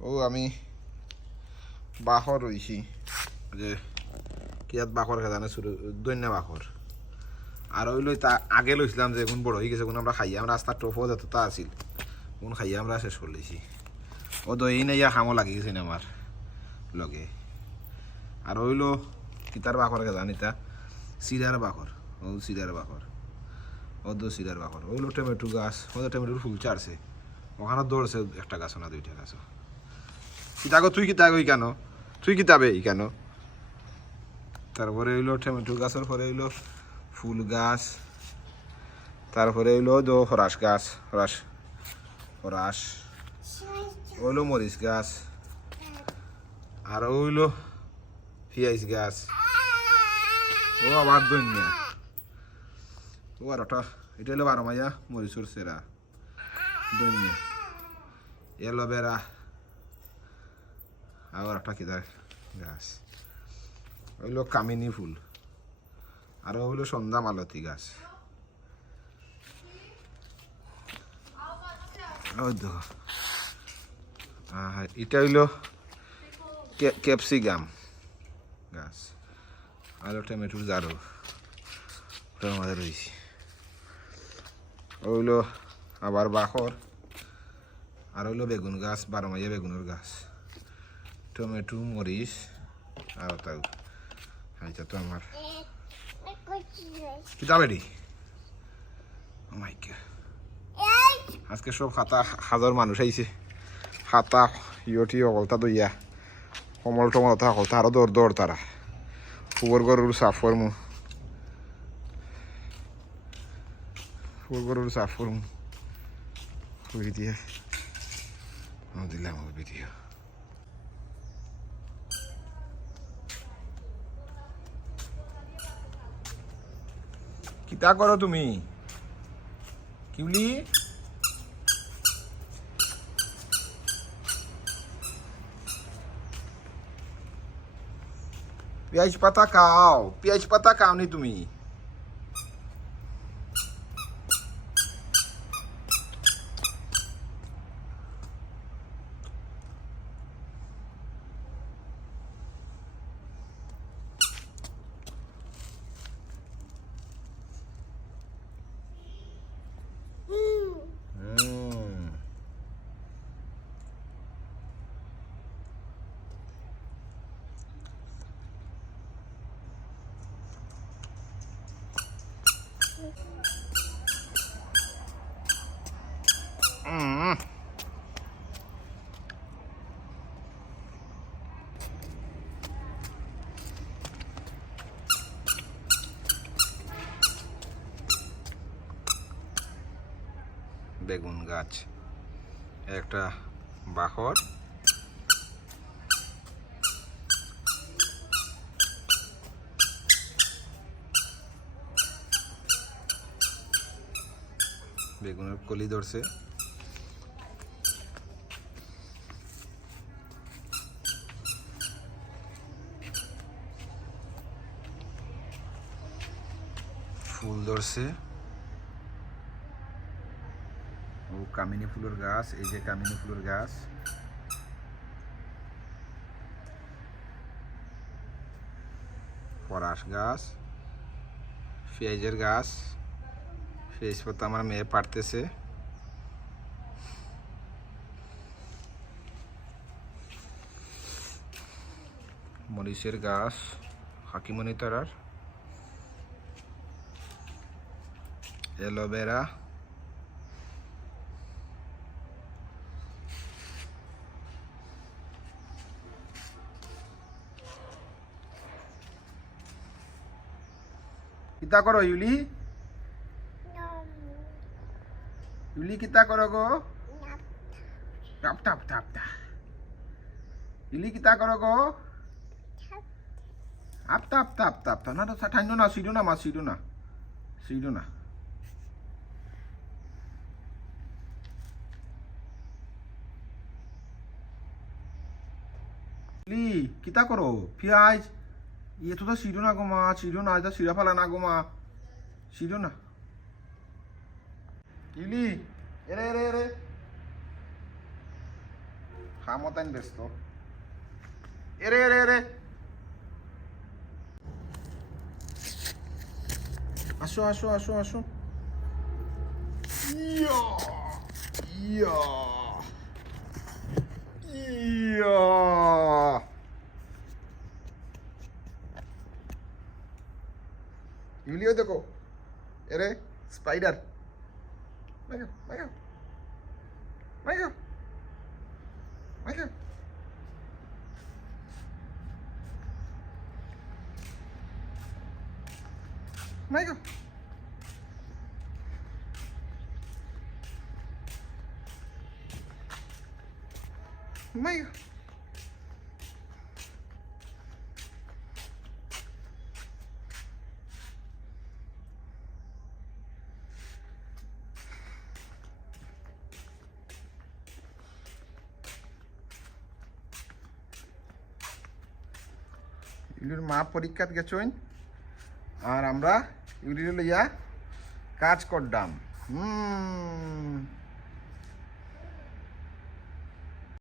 ও আমি বাখর রইছি যে কিয়াত বাখর খেদানে শুরু দৈন্য বাখর আর ওইলো তা আগে লইছিলাম যে এখন বড় হয়ে গেছে এখন আমরা খাইয়া আমরা রাস্তার টফও যত তা আছিল এখন খাইয়া আমরা শেষ করে লইছি ও দই নাইয়া খামো লাগি গেছে আমার লগে আর ওইলো কিতার বাখর খেদান এটা সিরার বাখর ও সিরার বাখর ও দো সিরার বাখর ওইলো টমেটো গাছ ওদের টমেটোর ফুল চারছে ওখানে দৌড়ছে একটা গাছ না দুইটা গাছ কিতাগো তুই কিতাগো কেন তুই কিতাবে কেন তারপরে হইলো টমেটো গাছের পরে হইলো ফুল গাছ তারপরে হইলো দো হরাস গাছ হরাস হইলো মরিচ গাছ আর হইলো পিঁয়াজ গাছ ও আবার দইনিয়া ও আর ওটা এটা হলো 12 মাইয়া মরিচুর সেরা দইনিয়া এলোভেরা আর একটা কিদার গাছ হইলো কামিনী ফুল আর হইলো সন্ধ্যা মালতী গাছ ওই তো এটা হইলো ক্যাপসিকাম গাছ আর টমেটোর গাঢ় ওটার মধ্যে রয়েছে ওইলো আবার বাখর আর হইলো বেগুন গাছ 12 মাইয়া বেগুনের গাছ টমেটো মরিচ আর তাও আচ্ছা তো আমার কিতাব এডি আজকে সব খাতা হাজার মানুষ আইছে খাতা ইয়টি অকলতা দইয়া কমল টমল অকলতা আরো দৌড় দৌড় তারা ফুবর গরুর সাফ করমু ফুবর গরুর সাফ করমু করে দিয়ে দিলাম ভিডিও কিতা করো তুমি কিউলি পেঁয়াজ পাতা খাও নি তুমি বেগুন গাছ একটা বাখর বেগুনের কলি ধরছে ফুল ধরছে ও কামিনী ফুলের গাছ এই যে কামিনী ফুলের গাছ পরাশ গাছ পেঁয়াজের গাছ পেঁয়াজ পাতা আমার মেয়ে পাড়তেছে মরিচের গাছ হাকিমনি তারার এলোভেরা কিতা করো ইউলি কিতা করো গো টাপ টাপ টাপ টা ইউলি কিতা করো গো আপ টাপ টাপ টাপ টা না তো ঠান্ডা না সিডো না মা সিডো না ইউলি কিতা করো পেঁয়াজ ইয়ে তো সিডো না গো মা সিডো না এটা সিরা ফালা না গো মা সিডো না ইউলি এরে খামতাইন ব্যস্ত এরে এরে এরে আসো আসো আসো আসো ইয়া ইয়া ইয়া ইউলিও দেখো এরে স্পাইডার মাইগো মাইগো মাইগো মাইগো মাইগো মাইগো ইউলির মা পরীক্ষাত গেছইন আর আমরা ইউলির লইয়া কাজ করলাম